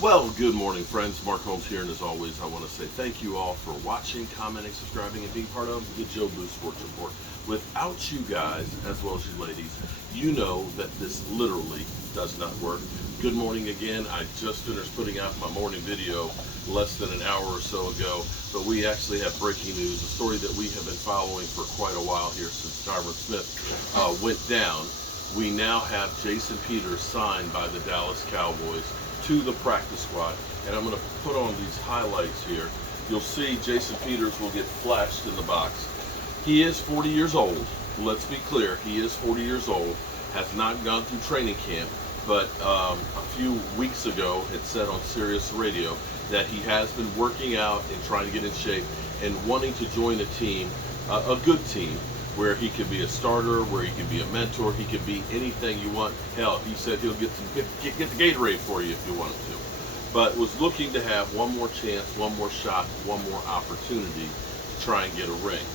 Well, good morning, friends. Mark Holmes here, and as always, I want to say thank you all for watching, commenting, subscribing, and being part of the Joe Boo Sports Report. Without you guys, as well as you ladies, you know that this literally does not work. Good morning again. I just finished putting out my morning video less than an hour or so ago, but we actually have breaking news, a story that we have been following for quite a while here since Tyron Smith went down. We now have Jason Peters signed by the Dallas Cowboys to the practice squad, and I'm going to put on these highlights here. You'll see Jason Peters will get flashed in the box. He is 40 years old. Let's be clear, he is 40 years old, has not gone through training camp, but a few weeks ago had said on Sirius Radio that he has been working out and trying to get in shape and wanting to join a team, a good team, where he can be a starter, where he can be a mentor, he can be anything you want. Hell, he said he'll get the Gatorade for you if you want him to. But was looking to have one more chance, one more shot, one more opportunity to try and get a ring.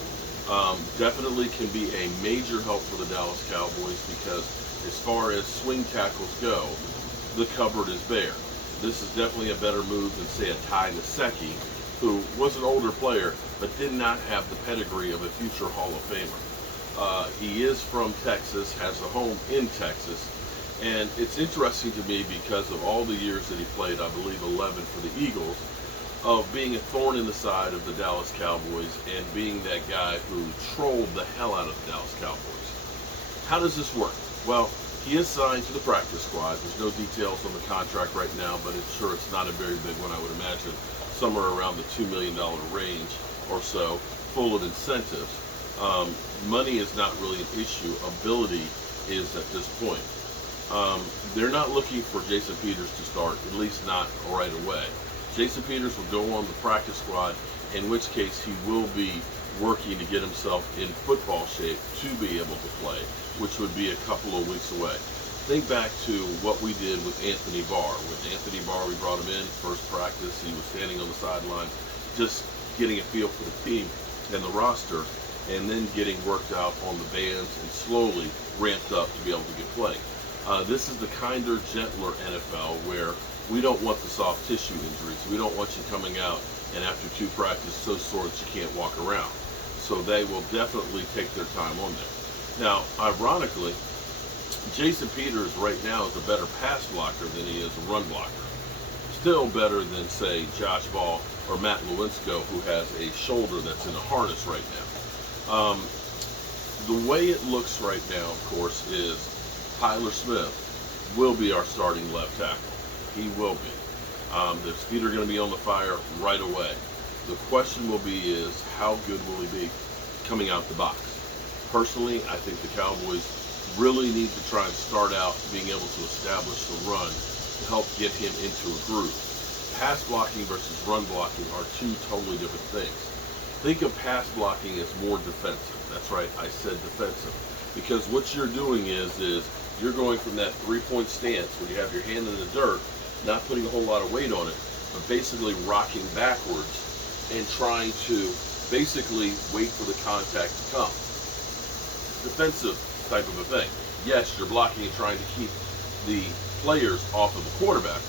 Definitely can be a major help for the Dallas Cowboys because as far as swing tackles go, the cupboard is bare. This is definitely a better move than, say, a Ty Nsekhe, who was an older player but did not have the pedigree of a future Hall of Famer. He is from Texas, has a home in Texas, and it's interesting to me because of all the years that he played, I believe 11 for the Eagles, of being a thorn in the side of the Dallas Cowboys and being that guy who trolled the hell out of the Dallas Cowboys. How does this work? Well, he is signed to the practice squad. There's no details on the contract right now, but it's not a very big one, I would imagine. Somewhere around the $2 million range or so, full of incentives. Money is not really an issue. Ability is at this point. They're not looking for Jason Peters to start, at least not right away. Jason Peters will go on the practice squad, in which case he will be working to get himself in football shape to be able to play, which would be a couple of weeks away. Think back to what we did with Anthony Barr. With Anthony Barr, we brought him in, first practice, he was standing on the sideline, just getting a feel for the team and the roster, and then getting worked out on the bands and slowly ramped up to be able to get playing. This is the kinder, gentler NFL where we don't want the soft tissue injuries. We don't want you coming out and after two practices so sore that you can't walk around. So they will definitely take their time on that. Now, ironically, Jason Peters right now is a better pass blocker than he is a run blocker. Still better than, say, Josh Ball or Matt Lewinsky, who has a shoulder that's in a harness right now. The way it looks right now, of course, is Tyler Smith will be our starting left tackle. He will be. His feet are going to be on the fire right away. The question will be is how good will he be coming out the box? Personally, I think the Cowboys really need to try and start out being able to establish the run to help get him into a groove. Pass blocking versus run blocking are two totally different things. Think of pass blocking as more defensive. That's right, I said defensive. Because what you're doing is you're going from that three-point stance where you have your hand in the dirt, not putting a whole lot of weight on it, but basically rocking backwards and trying to basically wait for the contact to come. Defensive type of a thing. Yes, you're blocking and trying to keep the players off of the quarterback,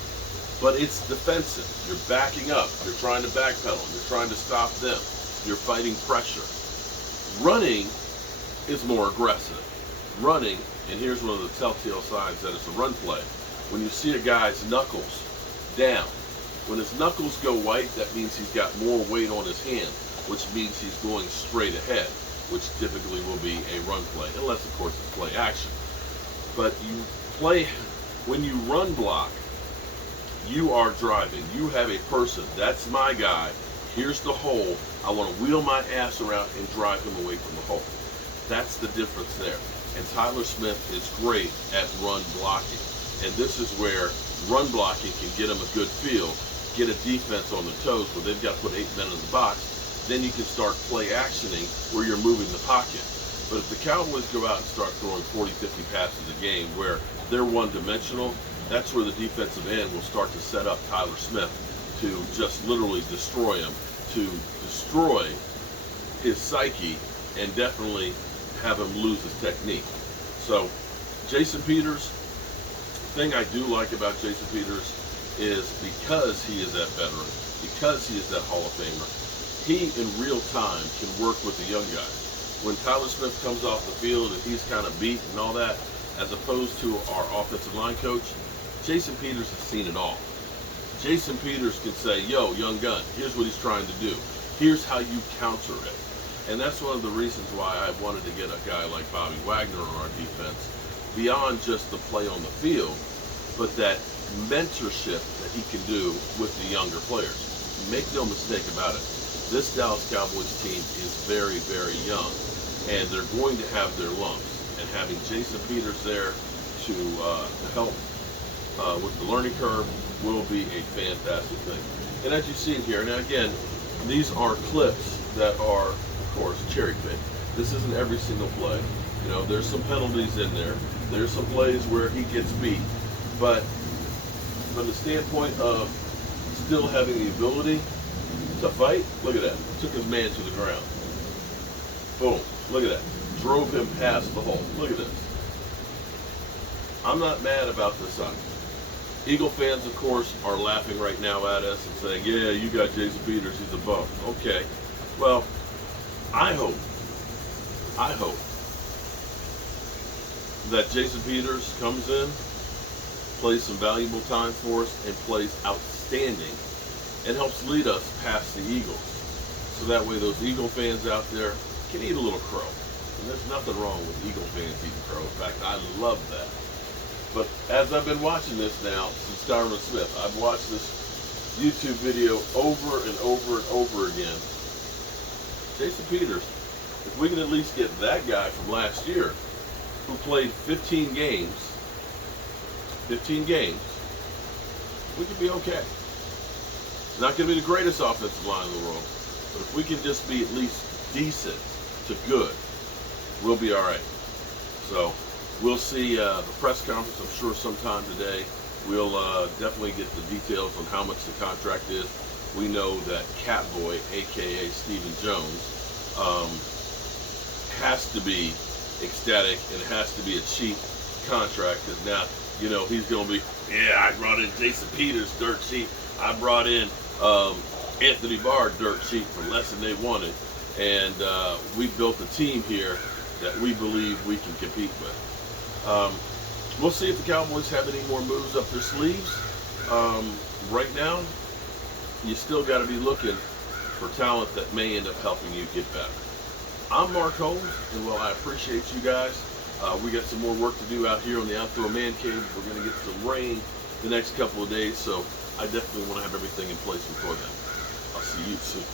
but it's defensive. You're backing up. You're trying to backpedal. You're trying to stop them. You're fighting pressure. Running is more aggressive. Running, and here's one of the telltale signs that it's a run play. When you see a guy's knuckles down, when his knuckles go white, that means he's got more weight on his hand, which means he's going straight ahead, which typically will be a run play, unless of course it's play action. But when you run block, you are driving. You have a person, that's my guy, here's the hole, I want to wheel my ass around and drive him away from the hole. That's the difference there. And Tyler Smith is great at run blocking. And this is where run blocking can get him a good feel, get a defense on their toes where they've got to put 8 men in the box. Then you can start play actioning where you're moving the pocket. But if the Cowboys go out and start throwing 40, 50 passes a game where they're one-dimensional, that's where the defensive end will start to set up Tyler Smith to just literally destroy him, to destroy his psyche and definitely have him lose his technique. So Jason Peters, the thing I do like about Jason Peters is because he is that veteran, because he is that Hall of Famer, he in real time can work with the young guys. When Tyler Smith comes off the field and he's kind of beat and all that, as opposed to our offensive line coach, Jason Peters has seen it all. Jason Peters can say, yo, young gun, here's what he's trying to do. Here's how you counter it. And that's one of the reasons why I wanted to get a guy like Bobby Wagner on our defense, beyond just the play on the field, but that mentorship that he can do with the younger players. Make no mistake about it. This Dallas Cowboys team is very, very young, and they're going to have their lumps. And having Jason Peters there to help with the learning curve will be a fantastic thing. And as you see here, now again, these are clips that are, of course, cherry-picked. This isn't every single play. You know, there's some penalties in there. There's some plays where he gets beat. But from the standpoint of still having the ability to fight, look at that. Took his man to the ground. Boom. Look at that. Drove him past the hole. Look at this. I'm not mad about this sign. Eagle fans, of course, are laughing right now at us and saying, yeah, you got Jason Peters, he's a bum. Okay. Well, I hope that Jason Peters comes in, plays some valuable time for us, and plays outstanding, and helps lead us past the Eagles. So that way those Eagle fans out there can eat a little crow. And there's nothing wrong with Eagle fans eating crow. In fact, I love that. But as I've been watching this now since Tyron Smith, I've watched this YouTube video over and over and over again. Jason Peters, if we can at least get that guy from last year who played 15 games, we could be okay. It's not going to be the greatest offensive line in the world, but if we can just be at least decent to good, we'll be all right. So we'll see the press conference, I'm sure, sometime today. We'll definitely get the details on how much the contract is. We know that Catboy, a.k.a. Stephen Jones, has to be ecstatic, and it has to be a cheap contract, because now, you know, he's going to be, yeah, I brought in Jason Peters, dirt cheap. I brought in Anthony Barr, dirt cheap, for less than they wanted. And we built a team here that we believe we can compete with. We'll see if the Cowboys have any more moves up their sleeves. Right now, you still got to be looking for talent that may end up helping you get better. I'm Mark Holmes, and well, I appreciate you guys. We got some more work to do out here on the Outdoor Man Cave. We're going to get some rain the next couple of days, so I definitely want to have everything in place before then. I'll see you soon.